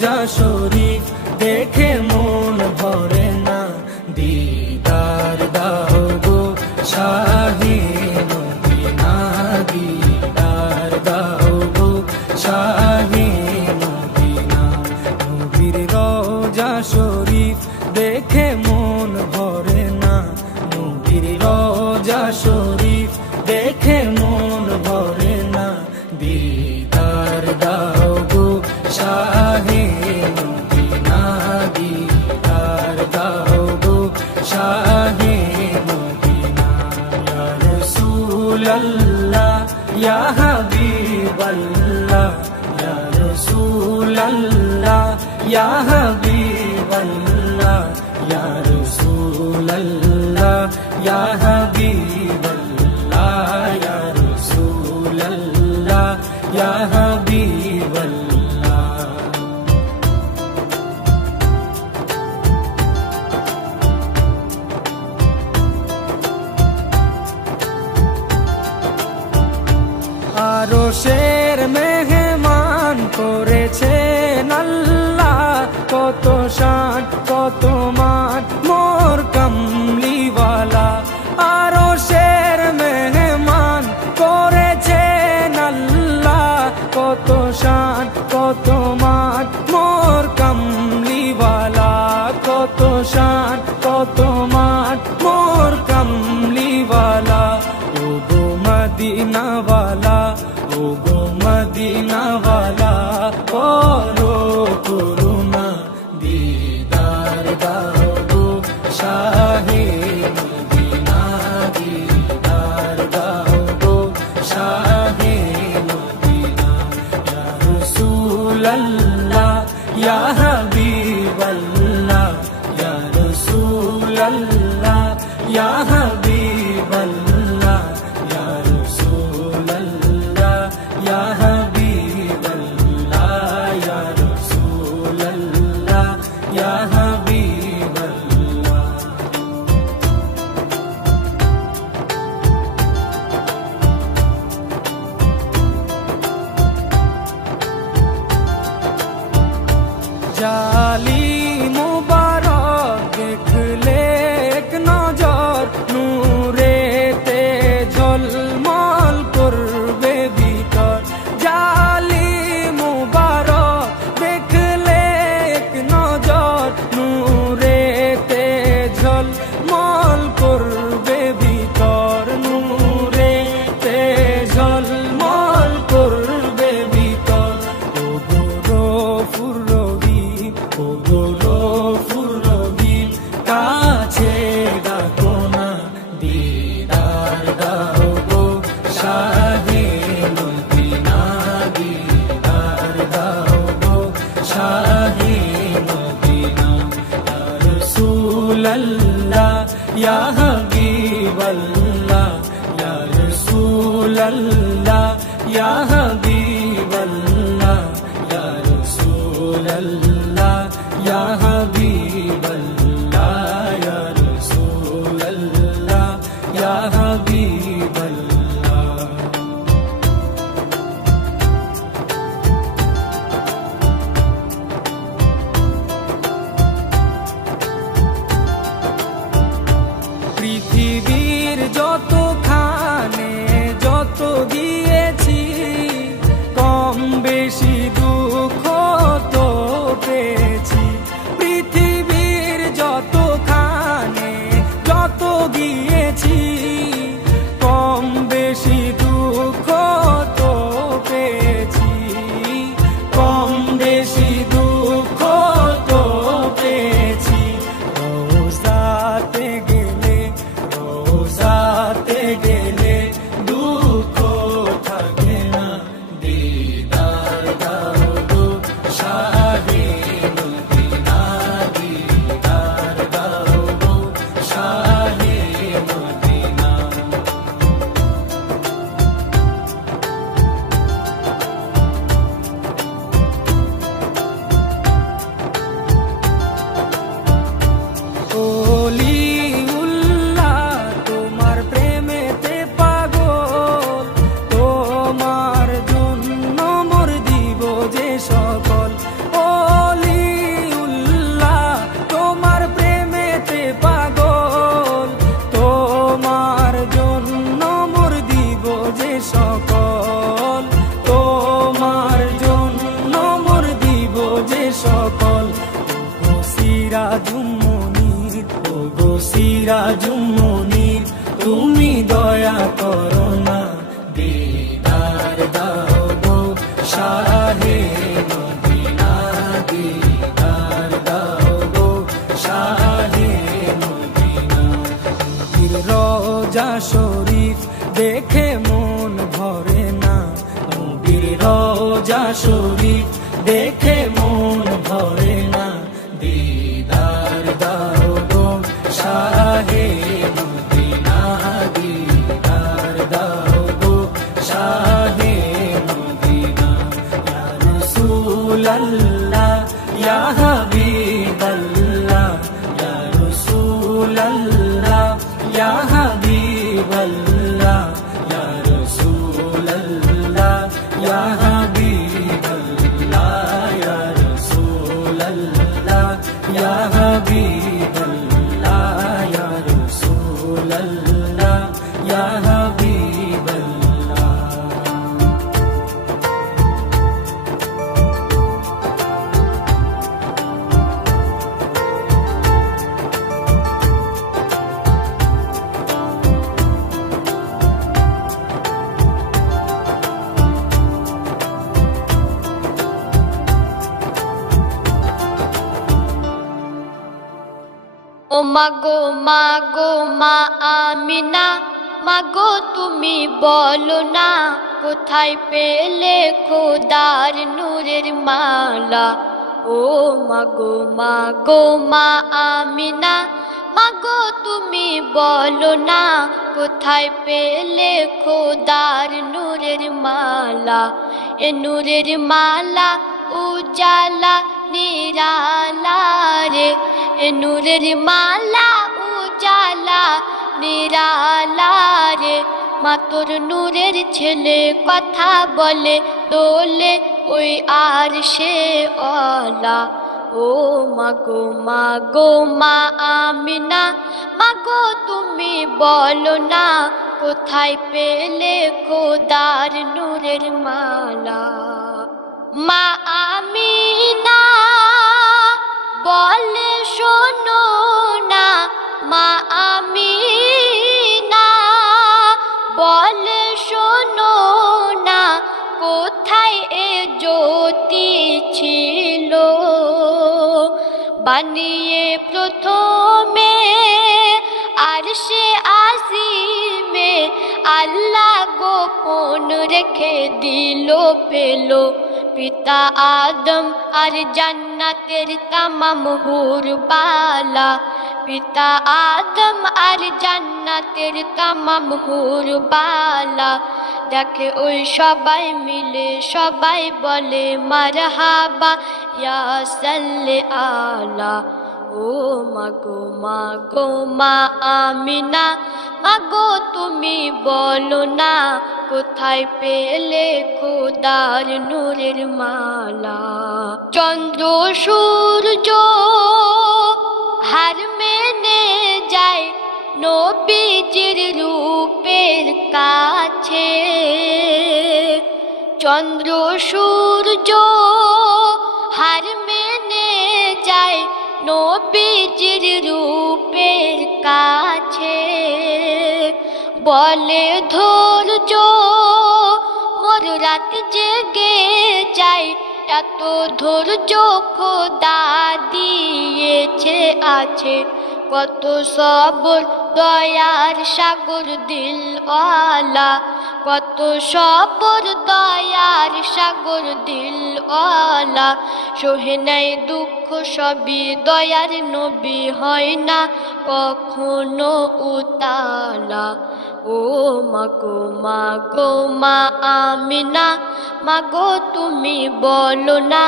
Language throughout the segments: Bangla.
রোজা শরীফ দেখে মন ভরে না, দিদার দাও গো শাহে মদিনা, দিদার দাও গো শাহে মদিনা। নবীর রোজা শরীফ দেখে মন ভরে না, নবীর রোজা শরীফ দেখে মন ভরে না, দিদার দাও গো শাহে মদিনা, দিদার দাও গো শাহে মদিনা। ইয়া রাসূলাল্লাহ ইয়া হাবিবাল্লাহ, ইয়া রাসূলাল্লাহ ইয়া হাবিবাল্লাহ, ইয়া রাসূলাল্লাহ ইয়া হাবিবাল্লাহ, ইয়া রাসূলাল্লাহ ইয়া হাবিবাল্লাহ। আরশের মেহমান করেছেন আল্লাহ, কত শান কত মান মোর কামলিওয়ালা। আরশের মেহমান করেছেন আল্লাহ, কত শান কত মান মোর কামলিওয়ালা, কত শান কত মান মোর কামলিওয়ালা। ও গো মদিনাওয়ালা, ও গো মদিনাওয়ালা, করো করুণা, দিদার দাও গো শাহে মদিনা, দিদার দাও গো শাহে মদিনা। ইয়া রাসূলাল্লাহ ইয়া হাবিবাল্লাহ, ইয়া রাসূলাল্লাহ ইয়া হাবিবাল্লাহ, ইয়া রাসূলাল্লাহ ইয়া হাবিবাল্লাহ, ইয়া রাসূলাল্লাহ ইয়া হাবিবাল্লাহ। জালি মুবারক দেখলে এক নজর, নূরেতে ঝলমল করবে ভিতর। জালি মুবারক দেখলে এক নজর, নূরেতে ঝলমল করবে ভিতর, নূরেতে ঝলমল করবে ভিতর। ও গো গফুর রহিম, ও গো গফুর রহিম, কাছে ডাকো না, দিদার দাও গো শাহে মদিনা, দিদার দাও গো শাহে মদিনা। ইয়া রাসূলাল্লাহ ইয়া হাবিবাল্লাহ, ইয়া রাসূলাল্লাহ ইয়া হাবিবাল্লাহ, ইয়া রাসূলাল্লাহ ইয়া হাবিবাল্লাহ, ইয়া রাসূলাল্লাহ ইয়া হাবিবাল্লাহ। পৃথিবীর যতখানে যত গিয়েছি, কম বেশি দুঃখ তো পেয়েছি। পৃথিবীর যতখানে যত গিয়েছি, কম বেশি দুঃখ তো পেয়েছি, কম বেশি দুঃখ তো পেয়েছি। রোজাতে গেলে, রোজাতে গেলে দুঃখ থাকে না, দিদার দাও গো শাহে মদিনা, দিদার দাও গো শাহে মদিনা। ওলিউল্লাহ তোমার প্রেমেতে পাগল, তোমার জন্য মোর দিব যে সকল। সিরাজুম মুনির, ওগো সিরাজুম মুনির, তুমি দয়া করো না, দিদার দাও গো শাহে মদিনা, দিদার দাও গো শাহে মদিনা। নবীর রওজা শরীফ দেখে মন ভরে না, নবীর রওজা শরীফ দেখে মন ভরে না, দিদার দাও গো শাহে মদিনা, দিদার দাও গো শাহে মদিনা। ইয়া রাসূলাল্লাহ ইয়া হাবিবাল্লাহ, ইয়া রাসূলাল্লাহ ইয়া হাবিবাল্লাহ, ইয়া রাসূলাল্লাহ ইয়া হাবিবাল্লাহ, ইয়া রাসূলাল্লাহ ইয়া হাবিবাল্লাহ, ইয়া রাসূলাল্লাহ ইয়া হাবিবাল্লাহ। ও মাগো মাগো মা আমিনা, মাগো তুমি বলো না, কোথায় পেলে খোদার নূরের মালা। ও মাগো মাগো মা আমিনা, মাগো তুমি বলো না, কোথায় পেলে খোদার নূরের মালা। এ নূরের মালা উজালা নিরালা রে, এ নূরের মালা উজালা নিরালা রে। মা তোর নূরের ছেলে কথা বলে দোলে ওই আর সে অলা। ও মাগো মাগো মা আমিনা, মাগো তুমি বলো না, কোথায় পেলে খোদার নূরের মালা। মা আমিনা বলে শোনো না, মা আমিনা বলে শোনো না, কোথায় এ জ্যোতি ছিল, বানিয়ে প্রথমে আরশে আজিমে আল্লাহ গোপন রেখে দিল পেলো। পিতা আদম আর জান্নাতের তামাম হুরবালা, পিতা আদম আর জান্নাতের তামাম হুরবালা। দেখে ওই সবাই মিলে সবাই বলে মারহাবা ইয়া সাল্লি আলা। ও মাগো মাগো মা আমিনা, মাগো তুমি বলো না, কোথায় পেলে খোদার নূরের মালা। চন্দ্র সূর্য হার মেনে যায় নবীজির রূপের কাছে, চন্দ্র সূর্য হার মেনে যায় নবীজির রূপের কাছে। বলে ধৈর্য মোর রাত জেগে যায়, এত ধৈর্য খোদা দিয়েছে আছে। কত সবর দয়ার সাগর দিলওয়ালা, কত সবর দয়ার সাগর দিলওয়ালা। সহে নাই দুঃখ সবই দয়ার নবী, হয় না কখনো উতালা। ও মাগো মাগো মা আমিনা, মাগো তুমি বলো না,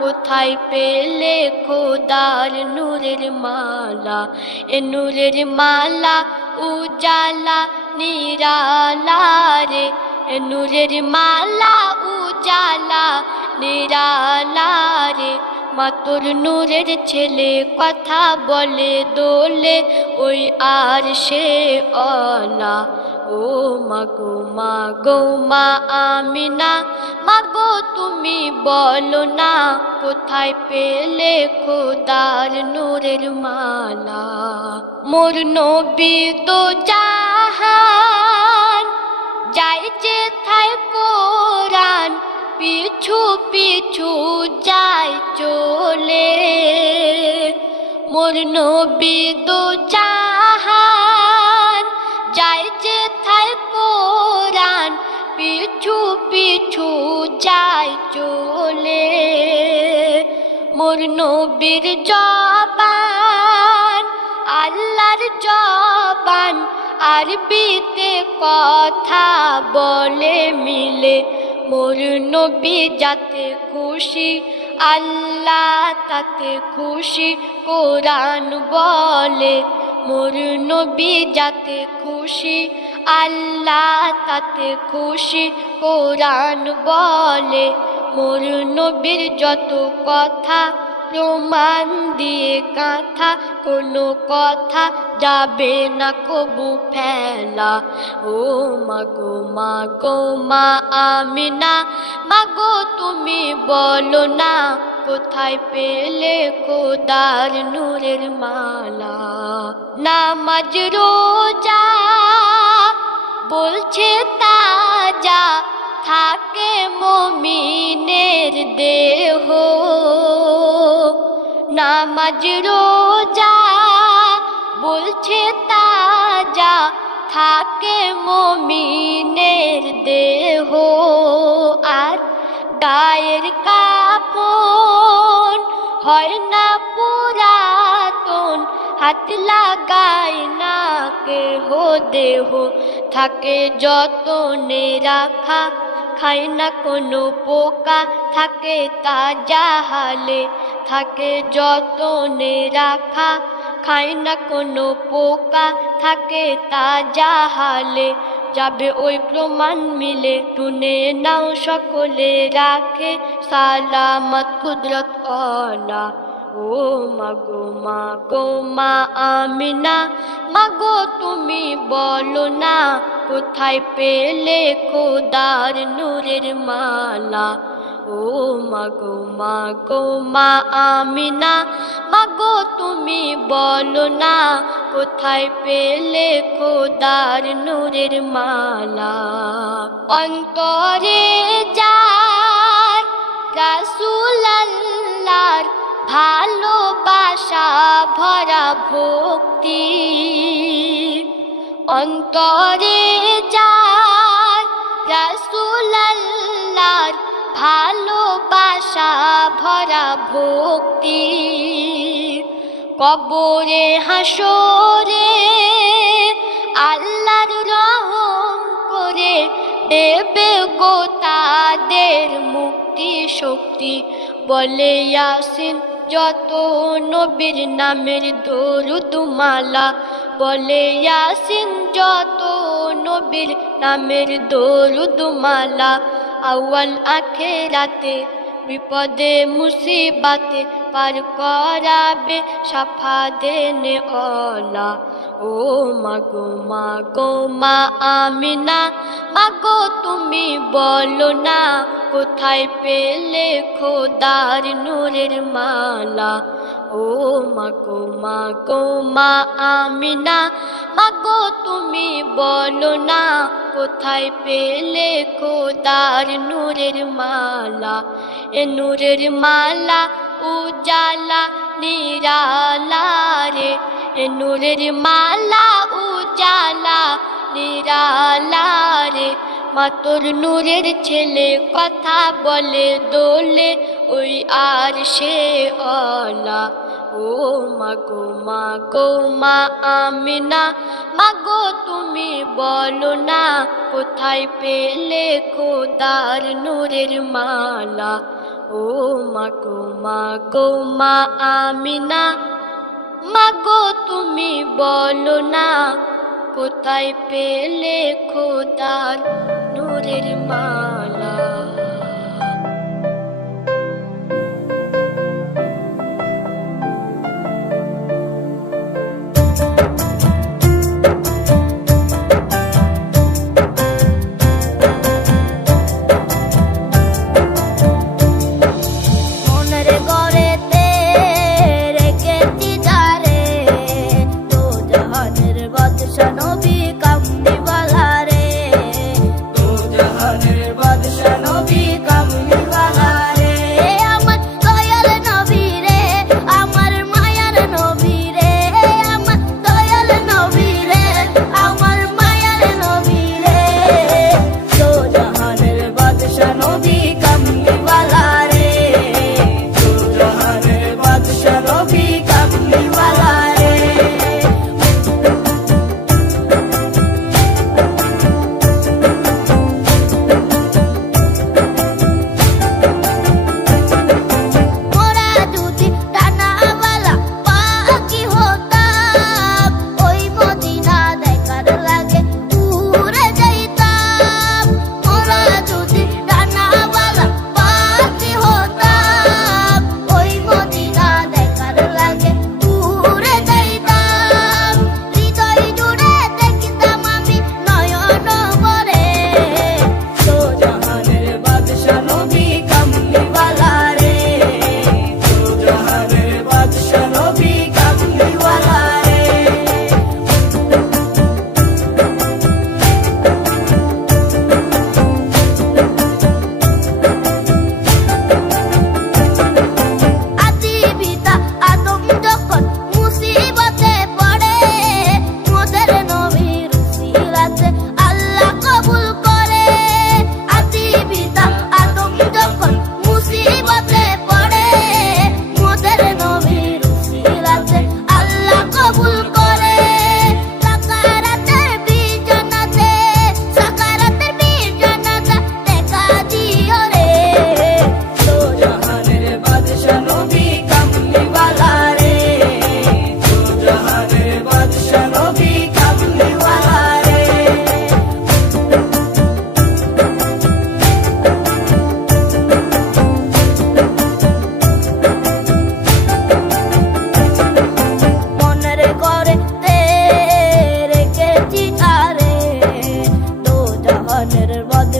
কোথায় পেলে খোদার নূরের মালা। এ নূরের মালা উজালা নিরালা রে, এ নূরের মালা উজালা নিরালা রে। মা তোর নূরের ছেলে কথা বলে দোলে ওই আর সে অলা। ও মাগো মাগো মা আমিনা, মাগো তুমি বলো না কোথায় পেলে খোদার নূরের মালা। মোর নবী দো জাহান যাই যে থাই কোরআন, পিছু পিছু যাই চলে। মোর নবী দো জাহান যাই যে থাই কোরআন, পিছু পিছু যাই চলে। মোর নবীর জবান আল্লাহর জবান, আরবিতে কথা বলে মিলে। মোর নবী যাতে খুশি আল্লাহ তাতে খুশি কোরআন বলে। মোর নবী যাতে খুশি আল্লাহ তাতে খুশি কোরআন বলে। মোর নবীর যত কথা প্রমাণ দিয়ে গাঁথা, কোনো কথা যাবে না কবু ফেলা। ও মাগো মাগো মা আমিনা, মাগো তুমি বলো না কোথায় পেলে খোদার নূরের মালা। নামাজ রোজা বলছে তাজা থাকে মুমিনের দেহ। নামাজ রোজা বলছে তাজা থাকে মুমিনের দেহ। আর গায়ের কাপড় হয় না পুরাতন, হাত লাগায় না কেহ দেহ। থাকে যতনে রাখা, খায় না কোনো পোকা, থাকে তাজা হালে। থাকে যতনে রাখা, খায় না কোনো পোকা, থাকে তাজা হালে। যাবে ওই প্রমাণ মিলে, শুনে নাও সকলে রাখে সালামত কুদরত ওয়ালা। ও মাগো মাগো মা আমিনা, মাগো তুমি বলো না কোথায় পেলে খোদার নূরের মালা। ও মাগো মাগো মা আমিনা, মাগো তুমি বলো না কোথায় পেলে খোদার নূরের মালা। অন্তরে যার রাসূল আল্লাহর ভালোবাসা ভরা ভক্তি, অন্তরে যার রাসূল আল্লাহর ভালোবাসা ভরা ভক্তি। কবরে হাসরে আল্লাহর রহম করে দেবে গো তাদের মুক্তি শক্তি। বলে ইয়াসিন যত নবীর নামের দরুদ মালা, বলে ইয়াসিন যত নবীর নামের দরুদ মালা। আউয়াল আখেরাতে বিপদে মুসিবাতে পার করাবে সাফা দেনে ওলা। ও মাগো মাগো মা আমিনা, মাগো তুমি বলো না কোথায় পেলে খোদার নূরের মালা। ও মাগো মাগো মা আমিনা, মাগো তুমি বলো না কোথায় পেলে খোদার নূরের মালা। এ নূরের মালা উজালা নিরালা রে, এ নূরের মালা উজালা নিরালা রে। মাতর নূরের ছেলে কথা বলে দোলে ওই আর সে ওলা। ও মাগো মাগো মা আমিনা, মাগো তুমি বলো না কোথায় পেলে খোদার নূরের মালা। ও মাগো মাগো মা আমিনা, মাগো তুমি বলো না কোথায় পেলে খোদার নূরের মালা।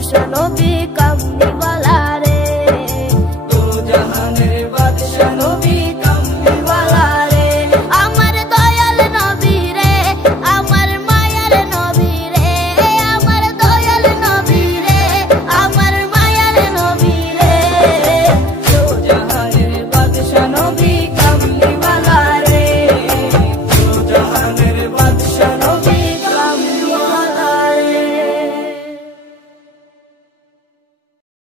বিশ্ব নবী